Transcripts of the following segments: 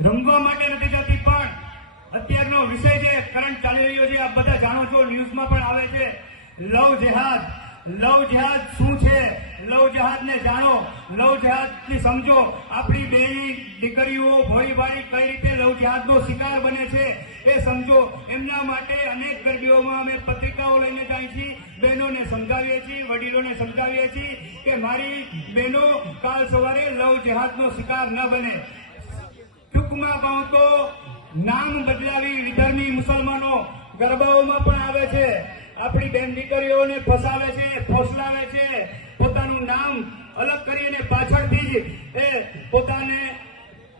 રમવા માટે નથી જતી, પણ અત્યારનો વિષય છે, કરંટ ચાલી રહ્યો છે, આપ બધા જાણો છો, ન્યૂઝમાં પણ આવે છે, લવ જેહાદ. લવ જેહાદ શું છે? લવ જેહાદને જાણો, લવ જેહાદને સમજો. આપણી બેની દીકરીઓ ભોળી ભાળી કઈ રીતે લવ જેહાદનો શિકાર બને છે એ સમજો. એમના માટે અનેક ગરબીઓમાં અમે પત્રિકાઓ લઈને જઈએ છીએ, બહેનોને સમજાવીએ છીએ, વડીલોને સમજાવીએ છીએ કે મારી બહેનો કાલ સવારે લવ જેહાદનો શિકાર ન બને. ટૂંકમાં કહું તો નામ બદલાવી વિધર્મી મુસલમાનો ગરબાઓમાં પણ આવે છે, આપણી બેન દીકરીઓને ફસાવે છે, ફોસલાવે છે, પોતાનું નામ અલગ કરીને પાછળથી જ એ પોતાને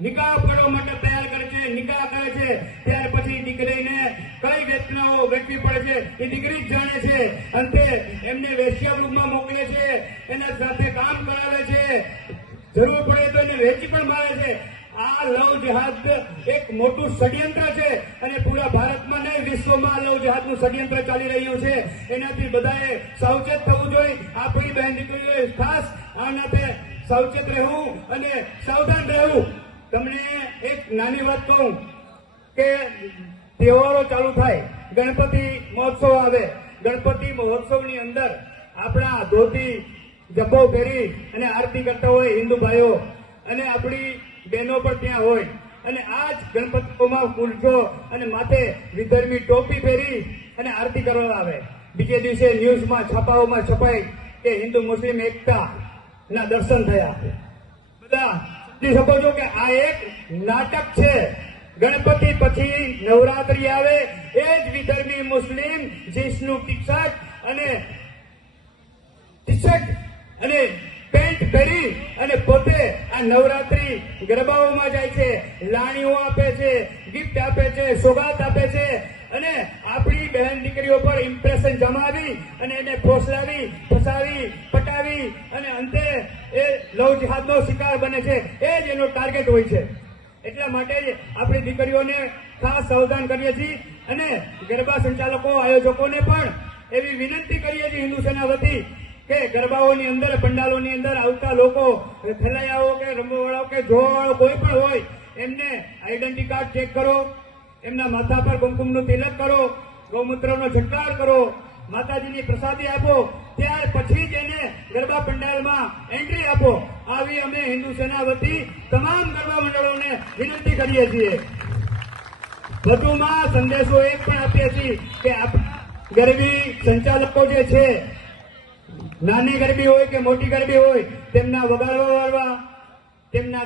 નિકાહ કરવા માટે તૈયાર કરે છે, નિકાહ કરે છે. ત્યાર પછી દીકરીને કઈ વેદનાઓ વેઠવી પડે છે એ દીકરી જ જાણે છે. અંતે એમને વેશ્યાગૃહમાં મોકલે છે, એના સાથે કામ કરાવે છે, જરૂર પડે તો એને વેચી પણ મારે છે. આ લવ જેહાદ એક મોટું ષડયંત્ર છે અને પૂરા ભારતમાં નહીં વિશ્વમાં લવ જેહાદનું ષડયંત્ર ચાલી રહ્યું છે. એનાથી બધાએ સાવચેત થવું જોઈએ. આપણી બહેન દીકરીઓએ ખાસ આનાથી સાવચેત રહેવું અને સાવધાન રહેવું. તમને એક નાની વાત કહું કે તહેવારો ચાલુ થાય, ગણપતિ મહોત્સવ આવે, ગણપતિ મહોત્સવની અંદર આપણા ધોતી જબ્બો પહેરી અને આરતી કરતા હોય હિન્દુ ભાઈઓ, અને આપણી બહેનો પણ ત્યાં હોય, અને આ જ ગણપતિઓમાં કુલચો અને માથે વિધર્મી ટોપી પહેરી અને આરતી કરવા આવે. બીજે દિવસે ન્યૂઝમાં છાપાઓમાં છપાય કે હિન્દુ મુસ્લિમ એકતા ના દર્શન થયા. બધા સમજી શકો છો કે આ એક નાટક છે. ગણપતિ પછી નવરાત્રી આવે, એ જ વિધર્મી મુસ્લિમ જીન્સનું ટી-શર્ટ અને પેન્ટ પહેરી અને પોતે આ નવરાત્રી ગરબાઓમાં જાય છે, લાણીઓ આપે છે, ગિફ્ટ આપે છે, સોગાત આપે છે, અને આપણી બહેન દીકરીઓ પર ઇમ્પ્રેશન જમાવી અને એને ફોસલાવી, ફસાવી, પટાવી અને અંતે એ લવ જેહાદનો શિકાર બને છે. એ જ એનો ટાર્ગેટ હોય છે. એટલા માટે જ આપણી દીકરીઓને ખાસ સાવધાન કરીએ છીએ અને ગરબા સંચાલકો, આયોજકોને પણ એવી વિનંતી કરીએ છીએ હિન્દુ સેના વતી કે ગરબાઓની અંદર, પંડાલોની અંદર આવતા લોકો, ખેલૈયાઓ કે રમવાવાળાઓ કે જોવાવાળો કોઈ પણ હોય, એમને આઈડેન્ટિટી કાર્ડ ચેક કરો, એમના માથા પર કુમકુમનું તિલક કરો, ગૌમૂત્રનો છંટકાવ કરો, માતાજીની પ્રસાદી આપો, ત્યાર પછી જ એને ગરબા પંડાલમાં એન્ટ્રી આપો. આવી અમે હિન્દુ સેના વતી તમામ ગરબા મંડળોને વિનંતી કરીએ છીએ. વધુમાં સંદેશો એ પણ આપીએ છીએ કે ગરબી સંચાલકો જે છે, નાની ગરબી હોય કે મોટી ગરબી હોય, તેમના વગાડવા વાળવા, તેમના